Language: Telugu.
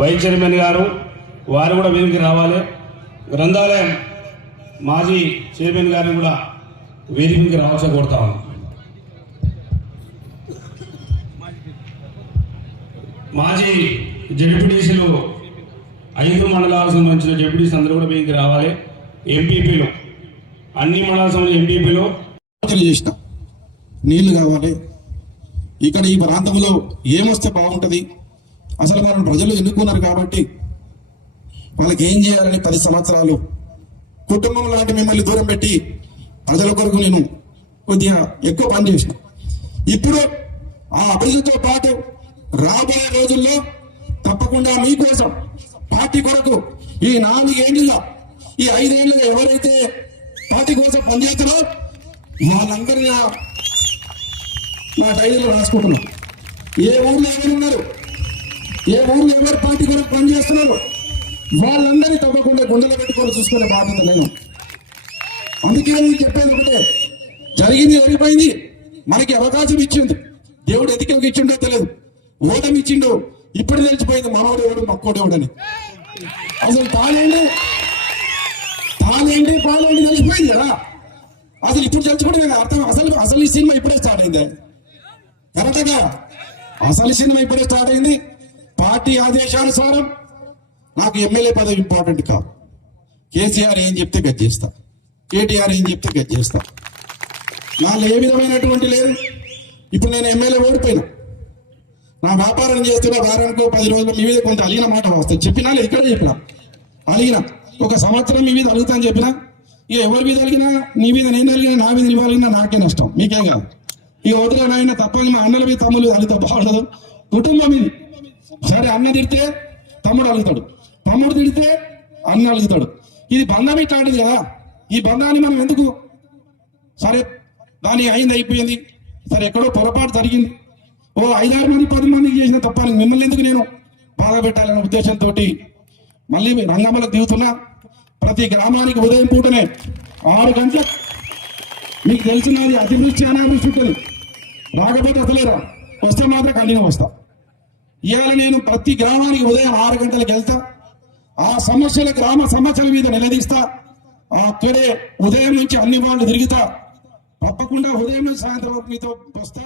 వైస్ చైర్మన్ గారు వారు కూడా వేదికకి రావాలి. గ్రంథాలయం మాజీ చైర్మన్ గారిని కూడా వేదికకి రావాల్సి కోరుతా మాజీ జడ్పీటీసీలు ఐదు మండలాలకు సంబంధించిన జడ్పీటీసీ అందరూ కూడా వేదికకి రావాలి. ఎంపీపీలు అన్ని మండలాలకు సంబంధించిన ఎంపీపీలు. ఆలోచన చేసిన నీళ్ళు కావాలి. ఇక్కడ ఈ ప్రాంతంలో ఏమొస్తే బాగుంటుంది? అసలు మనం ప్రజలు ఎన్నుకున్నారు కాబట్టి వాళ్ళకి ఏం చేయాలని పది సంవత్సరాలు కుటుంబం లాంటి మిమ్మల్ని దూరం పెట్టి ప్రజల కొరకు నేను కొద్దిగా ఎక్కువ పని చేసిన. ఇప్పుడు ఆ అభివృద్ధితో పాటు రాబోయే రోజుల్లో తప్పకుండా మీకోసం పార్టీ కొరకు ఈ నాలుగేళ్ళుగా ఈ ఐదేళ్ళుగా ఎవరైతే పార్టీ కోసం పనిచేస్తారో వాళ్ళందరినీ నా- నా డైరీలో రాసుకుంటున్నాం. ఏ ఊర్లో ఎవరు ఉన్నారు? ఏ ఊరు ఎవరి పార్టీ కొరకు పనిచేస్తున్నారు వాళ్ళందరినీ తప్పకుండా గుండెలు పెట్టుకొని చూసుకునే బాధ్యత నేను. అందుకే నేను చెప్పేది ఒకటే. జరిగింది జరిగిపోయింది. మనకి అవకాశం ఇచ్చింది దేవుడు ఎదికి ఇచ్చిండో తెలియదు. ఓటమి ఇచ్చిండు. ఇప్పుడు తెలిసిపోయింది మనోడు ఎవడు మక్కోడు ఎవడని అసలు తానేంటి తానేంటి పాలేంటి? తెలిసిపోయింది కదా. అసలు ఇప్పుడు తెలుసుకోవడం అర్థం అసలు అసలు ఈ సినిమా ఇప్పుడే స్టార్ట్ అయింది. కరెక్ట్గా? అసలు సినిమా ఇప్పుడే స్టార్ట్ అయింది. పార్టీ ఆదేశానుసారం నాకు ఎమ్మెల్యే పదవి ఇంపార్టెంట్ కాదు. కేసీఆర్ ఏం చెప్తే గది చేస్తా. కేటీఆర్ ఏం చెప్తే గది చేస్తా. నాలో ఏ విధమైనటువంటి లేదు. ఇప్పుడు నేను ఎమ్మెల్యే ఓడిపోయినా. నా వ్యాపారం చేస్తున్న వారానికి పది రోజులు మీ మీద కొంత అలిగిన మాట వస్తాయి చెప్పినా లేదు ఇక్కడే చెప్పినా? అలిగిన. ఒక సంవత్సరం మీ మీద అలుగుతా అని చెప్పినా? ఇక ఎవరి మీద అలిగినా? నీ మీద నేను అలిగినా? నా మీద నువ్వు అలిగినా? నాకే నష్టం. మీకేం కాదు. ఈ వదిలే నాయన తప్పని మా అన్నల మీద తమ్ముళ్ళు అలిగితే బాగుండదు. కుటుంబం ఇది. సరే అన్న తిడితే తమ్ముడు అలుగుతాడు. తమ్ముడు తిడితే అన్న అలుగుతాడు. ఇది బంధం ఇట్లాంటిది కదా. ఈ బంధాన్ని మనం ఎందుకు? సరే దాని అయింది అయిపోయింది. సరే ఎక్కడో పొరపాటు జరిగింది. ఓ ఐదారు మంది పది మందికి చేసిన తప్పని మిమ్మల్ని ఎందుకు నేను బాధ పెట్టాలనే ఉద్దేశంతో మళ్ళీ రంగంలో దిగుతున్నా. ప్రతి గ్రామానికి ఉదయం పూటనే ఆరు గంటల మీకు తెలిసినది అతివృష్టి అనావృష్టి ఉంటుంది. రాకపోతే అసలేరా? వస్తే మాత్రం కంటిన్యూ వస్తా. ఇవాళ నేను ప్రతి గ్రామానికి ఉదయం ఆరు గంటలకు వెళ్తా. ఆ సమస్యల గ్రామ సమస్యల మీద నిలదీస్తా. ఆ త్వరే ఉదయం నుంచి అన్ని వాళ్ళు తిరుగుతా. తప్పకుండా ఉదయం నుంచి సాయంత్రం మీతో వస్తా.